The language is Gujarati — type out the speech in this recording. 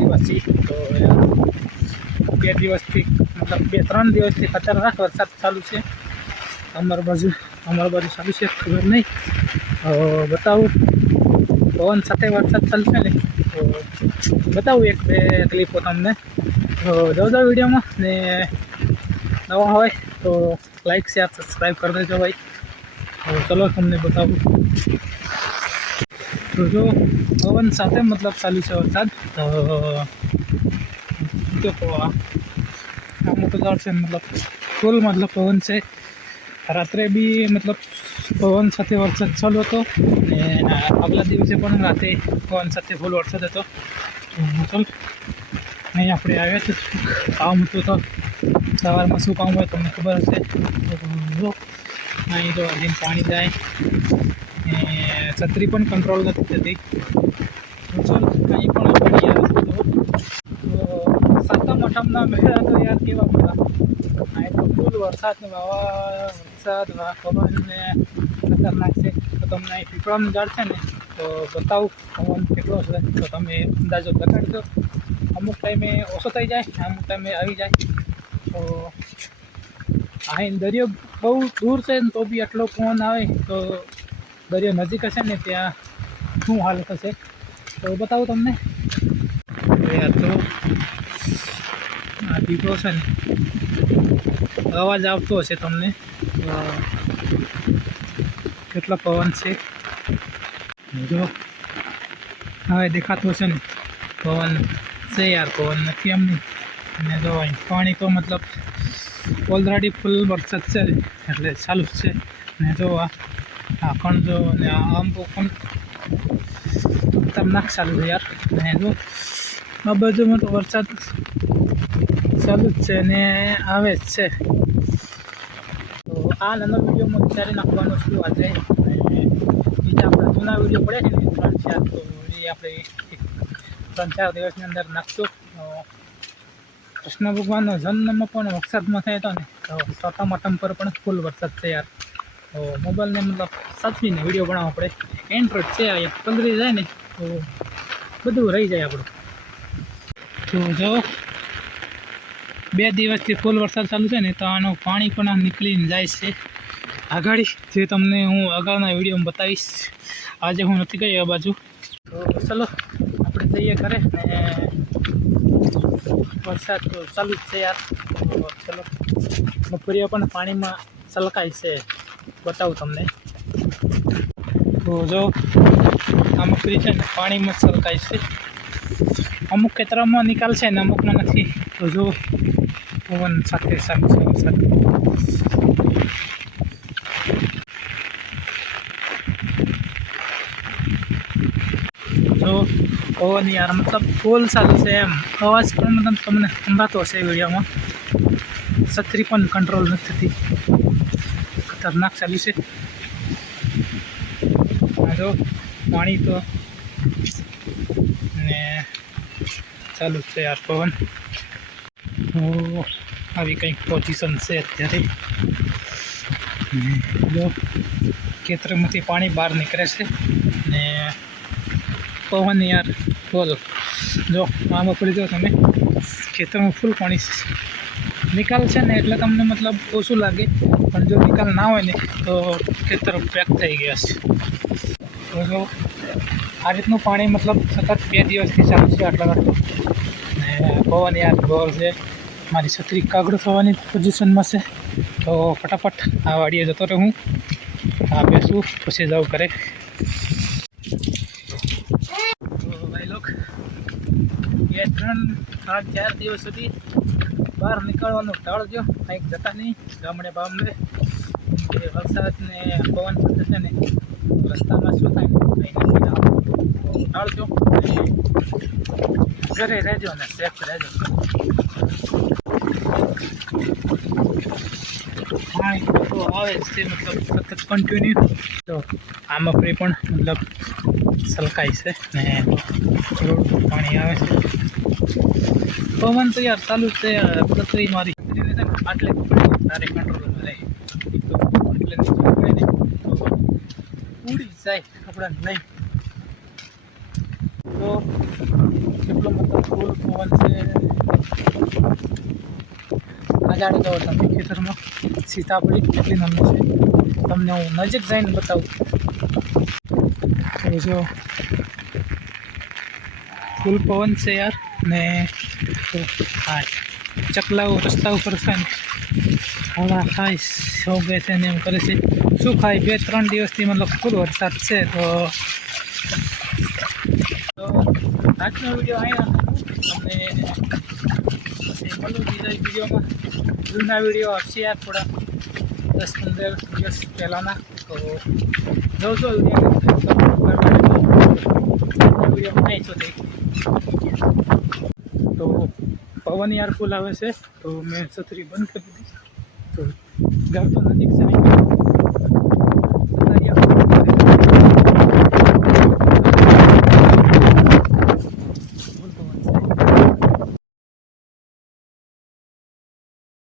આદિવાસી તો બે દિવસથી મતલબ 2-3 દિવસથી ખતરનાક વરસાદ ચાલુ છે અમારી બાજુ ચાલુ છે ખબર નહીં બતાવું પવન સાથે વરસાદ ચાલશે ને તો બતાવું 1-2 ક્લિપો તમને તો જાઓ વિડીયોમાં ને નવા હોય તો લાઈક શેર સબસ્ક્રાઈબ કરી દેજો ભાઈ તો ચલો તમને બતાવું તો જો પવન સાથે મતલબ ચાલુ છે વરસાદ તો આ મોટો ઝાડ છે મતલબ ફૂલ મતલબ પવન છે રાત્રે બી મતલબ પવન સાથે વરસાદ ચાલુ હતો અને આગલા દિવસે પણ રાતે પવન સાથે ફૂલ વરસાદ હતો ચાલ અહીં આપણે આવ્યા છે કામ હતું તો સવારમાં શું કામ હોય તમને ખબર હશે જો અહીં તો અહીં પાણી જાય છત્રી પણ કંટ્રોલ નથી થતી ચાલ અહીં પણ પાણી આવે તો સાતમ આઠમના મેળા તો યાર કેવા મેળા અહીં તો ફૂલ વરસાદ પવન ને ખતરનાક છે તો તમને અહીં પીપળાનું ઝાડ છે ને તો બતાવું પવન કેટલો છે તો તમે અંદાજો લગાડી દો અમુક ટાઈમે ઓછો થઈ જાય અમુક ટાઈમે આવી જાય તો અહીં દરિયો બહુ દૂર છે ને તો બી આટલો પવન આવે તો દરિયો નજીક હશે ને ત્યાં શું હાલત હશે તો બતાવું તમને યાર તો આ પીપળો છે ને અવાજ આવતો હશે તમને કેટલો પવન છે જો હવે દેખાતું હશે ને પવન છે યાર પવન નથી એમ નહીં અને જો અહીં પાણી તો મતલબ ઓલરેડી ફૂલ વરસાદ છે એટલે ચાલુ જ છે ને જો આ કણ જો ને આમ પણ ખતરનાક ચાલુ છે યાર ને જો આ બાજુમાં તો વરસાદ ચાલુ જ છે ને આવે જ છે તો આ નાનો વિડીયોમાં વિચારી નાખવાનું છું આજે બીજા આપણા જૂના વિડીયો પડે છે ને 3-4 તો એ આપણે 3-4 દિવસની અંદર નાખશું કૃષ્ણ ભગવાનનો જન્મ પણ વરસાદમાં થયો હતો ને તો સાતમ આઠમ પર પણ ફૂલ વરસાદ છે યાર તો મોબાઈલને મતલબ સાચવીને વિડીયો બનાવવો પડે એન્ડ્રોઈડ છે આ પલરી જાય ને તો બધું રહી જાય આપણું તો જો 2 દિવસથી ફૂલ વરસાદ ચાલુ છે ને તો આનું પાણી પણ નીકળીને જાય છે આગળ જે તમને હું આગળના વિડીયોમાં બતાવીશ આજે હું નથી ગઈ આ બાજુ તો ચલો આપણે જઈએ ઘરે ને વરસાદ તો ચાલુ જ છે યાર તો ચલો મગફળીઓ પણ પાણીમાં છલકાય છે બતાવું તમને તો જો આ મગફળી છે ને પાણીમાં છલકાય છે અમુક ખેતરોમાં નિકાલ છે ને અમુકમાં નથી તો જો પવન સાથે ચાલુ છે વરસાદ જો પવન યાર મતલબ ફૂલ ચાલુ છે એમ અવાજ પણ મતલબ તમને સંભળાતો હશે વિડીયોમાં છત્રી પણ કંટ્રોલ નથી થતી ખતરનાક ચાલુ છે જો પાણી તો ને ચાલુ છે યાર પવન આવી કંઈક પોઝિશન છે અત્યારે જો ખેતરમાંથી પાણી બહાર નીકળે છે ને પવન યાર ફૂલ જો આમાં પડી જાઓ તમે ખેતરમાં ફૂલ પાણી નિકાલ છે ને એટલે તમને મતલબ ઓછું લાગે પણ જો નિકાલ ના હોય ને તો ખેતર પેક થઈ ગયા છે તો જો આ રીતનું પાણી મતલબ સતત 2 દિવસથી ચાલુ છે આટલા ને પવન યાર ગોર છે મારી છત્રી કાગડો થવાની પોઝિશનમાં છે તો ફટાફટ આ વાડીએ જતો રહું આ બેસું પછી જાઉં કરે તો ભાઈ લોક 2-3-4 દિવસ સુધી બહાર નીકળવાનું ટાળજો કંઈક જતા નહીં ગામડે બામડે કે વરસાદ ને પવન થશે ને રસ્તામાં શું થાય કંઈ નથી ટાળજો ઘરે રહેજો ને સેફ રહેજો પાણી તો આવે જ છે મતલબ સતત કન્ટિન્યુ તો આમાં ફ્રી પણ મતલબ છલકાય છે ને રોડ પાણી આવે છે પવન તો યાર ચાલુ જ છે છત્રી મારી આટલે પકડી તારે કંટ્રોલમાં રહે તો એટલે નીચે પકડે ને તો ઉડી જાય કપડાને નહીં તો કેટલો મતલબ ફૂલ પવન છે. નજારો જુઓ તમે ખેતરમાં સીતાફળી કેટલી નાની છે. તમને હું નજીક જઈને બતાવું તો જો ફૂલ પવન છે યાર. ને હા ચકલાઓ રસ્તા ઉપર છે ને હવા ખાય સોગે છે ને એમ કરે છે. શું ખાય 2-3 દિવસથી મતલબ ફૂલ વરસાદ છે. તો આજનો વિડીયો અહીંયા અને પછી મળું બીજા વિડીયોમાં. જૂના વિડીયો આવશે યાર થોડા 10-15 દિવસ પહેલાંના. તો જોજો વિડીયો નહીં છો તો પવન યાર ફૂલ આવે છે. તો મેં છત્રી બંધ કરી દીધી. તો ઘર તો નજીક છે નહીં.